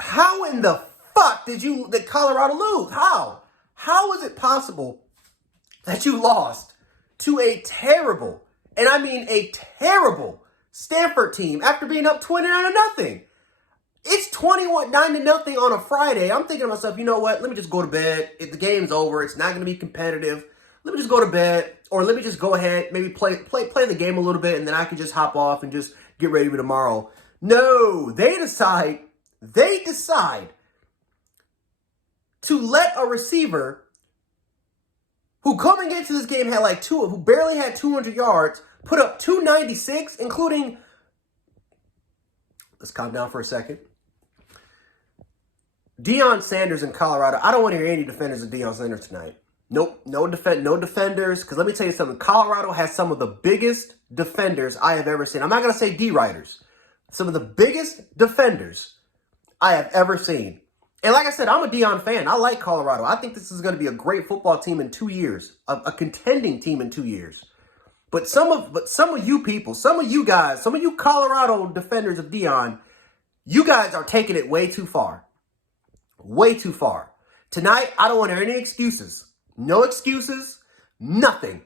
How in the fuck did Colorado lose? How? How is it possible that you lost to a terrible, and I mean a terrible, Stanford team after being up 29-0? It's 21-9-0 on a Friday. I'm thinking to myself, you know what? Let me just go to bed. If the game's over, it's not going to be competitive. Let me just go to bed, or let me just go ahead, maybe play the game a little bit, and then I can just hop off and just get ready for tomorrow. No, they decide to let a receiver who coming into this game had who barely had 200 yards, put up 296, including, let's calm down for a second. Deion Sanders in Colorado. I don't want to hear any defenders of Deion Sanders tonight. Nope, no defenders. Because let me tell you something. Colorado has some of the biggest defenders I have ever seen. I'm not going to say D-Riders. Some of the biggest defenders I have ever seen. And like I said, I'm a Deion fan. I like Colorado. I think this is going to be a great football team in 2 years. A contending team in 2 years. But some of you people, some of you guys, some of you Colorado defenders of Deion, you guys are taking it way too far. Way too far. Tonight, I don't want to hear any excuses. No excuses. Nothing.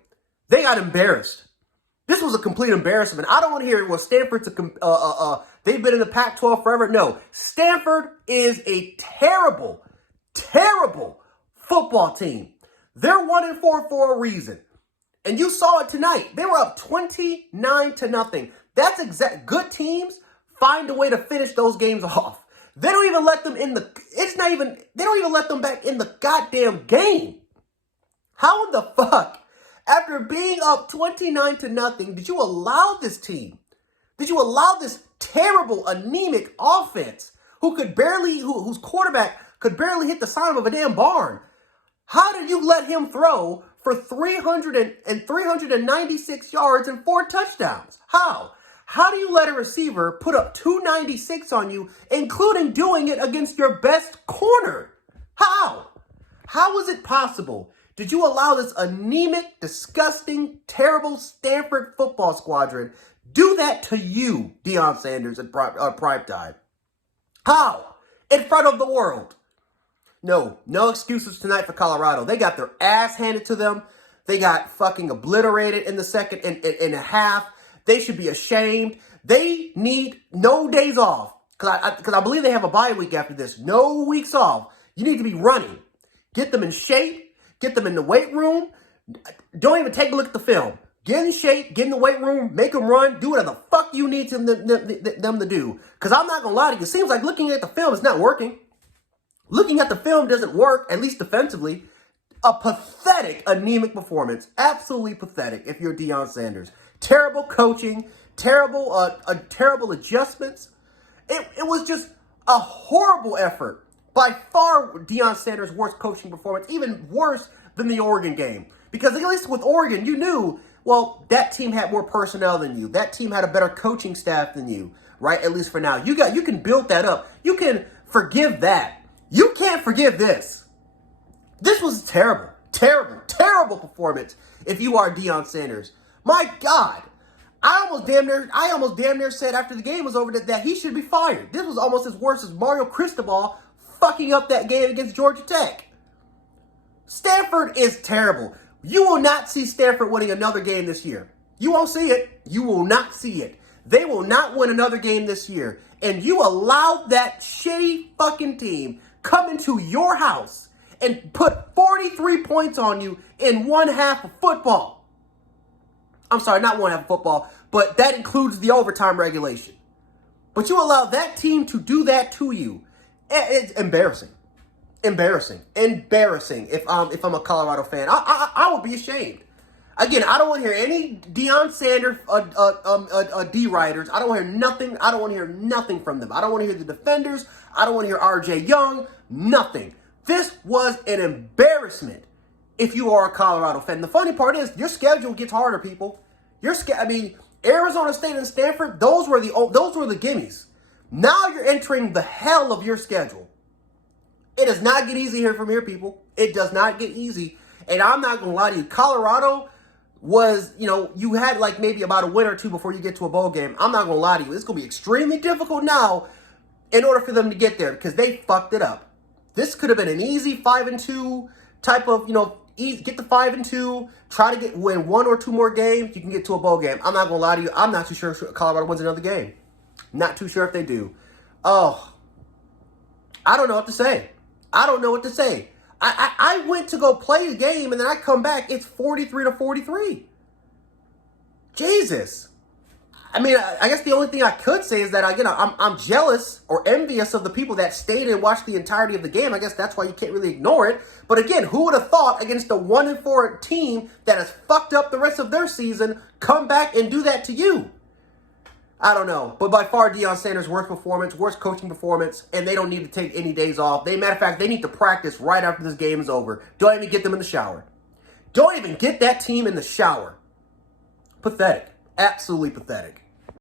They got embarrassed. This was a complete embarrassment. I don't want to hear, well, Stanford's they've been in the Pac-12 forever. No, Stanford is a terrible, terrible football team. They're 1-4 for a reason. And you saw it tonight. They were up 29-0. That's exact. Good teams find a way to finish those games off. They don't even let them in they don't even let them back in the goddamn game. How in the fuck, after being up 29-0, did you allow this team? Did you allow this terrible, anemic offense whose quarterback could barely hit the side of a damn barn? How did you let him throw for 396 yards and 4 touchdowns? How? How do you let a receiver put up 296 on you, including doing it against your best corner? How? How is it possible? Did you allow this anemic, disgusting, terrible Stanford football squadron do that to you, Deion Sanders, at prime time? How? In front of the world. No excuses tonight for Colorado. They got their ass handed to them. They got fucking obliterated in the second and a half. They should be ashamed. They need no days off. Because I believe they have a bye week after this. No weeks off. You need to be running. Get them in shape. Get them in the weight room. Don't even take a look at the film. Get in shape. Get in the weight room. Make them run. Do whatever the fuck you need them to do. Because I'm not going to lie to you. It seems like looking at the film is not working. Looking at the film doesn't work, at least defensively. A pathetic, anemic performance. Absolutely pathetic if you're Deion Sanders. Terrible coaching, terrible adjustments. It was just a horrible effort. By far, Deion Sanders' worst coaching performance, even worse than the Oregon game. Because at least with Oregon, you knew, well, that team had more personnel than you. That team had a better coaching staff than you, right? At least for now. You can build that up. You can forgive that. You can't forgive this. This was terrible, terrible, terrible performance if you are Deion Sanders. My God, I almost damn near said after the game was over that he should be fired. This was almost as worse as Mario Cristobal fucking up that game against Georgia Tech. Stanford is terrible. You will not see Stanford winning another game this year. You won't see it. You will not see it. They will not win another game this year. And you allowed that shitty fucking team come into your house and put 43 points on you in one half of football. I'm sorry, not one half of football, but that includes the overtime regulation. But you allow that team to do that to you. It's embarrassing. Embarrassing. If I'm a Colorado fan, I would be ashamed. Again, I don't want to hear any Deion Sanders D-Riders. I don't want to hear nothing. I don't want to hear nothing from them. I don't want to hear the defenders. I don't want to hear R.J. Young. Nothing. This was an embarrassment if you are a Colorado fan. The funny part is your schedule gets harder, people. Arizona State and Stanford, those were the gimmies. Now you're entering the hell of your schedule. It does not get easy here from here, people. It does not get easy. And I'm not going to lie to you. Colorado was, you had maybe about a win or two before you get to a bowl game. I'm not going to lie to you. It's going to be extremely difficult now in order for them to get there because they fucked it up. This could have been an easy 5-2 type of, get the 5-2, try to win one or two more games, you can get to a bowl game. I'm not going to lie to you. I'm not too sure if Colorado wins another game. Not too sure if they do. Oh, I don't know what to say. I don't know what to say. I went to go play the game, and then I come back, it's 43-43. Jesus. I mean, I guess the only thing I could say is that, I'm jealous or envious of the people that stayed and watched the entirety of the game. I guess that's why you can't really ignore it. But again, who would have thought against a 1-4 team that has fucked up the rest of their season, come back and do that to you? I don't know. But by far, Deion Sanders' worst performance, worst coaching performance, and they don't need to take any days off. Matter of fact, they need to practice right after this game is over. Don't even get them in the shower. Don't even get that team in the shower. Pathetic. Absolutely pathetic.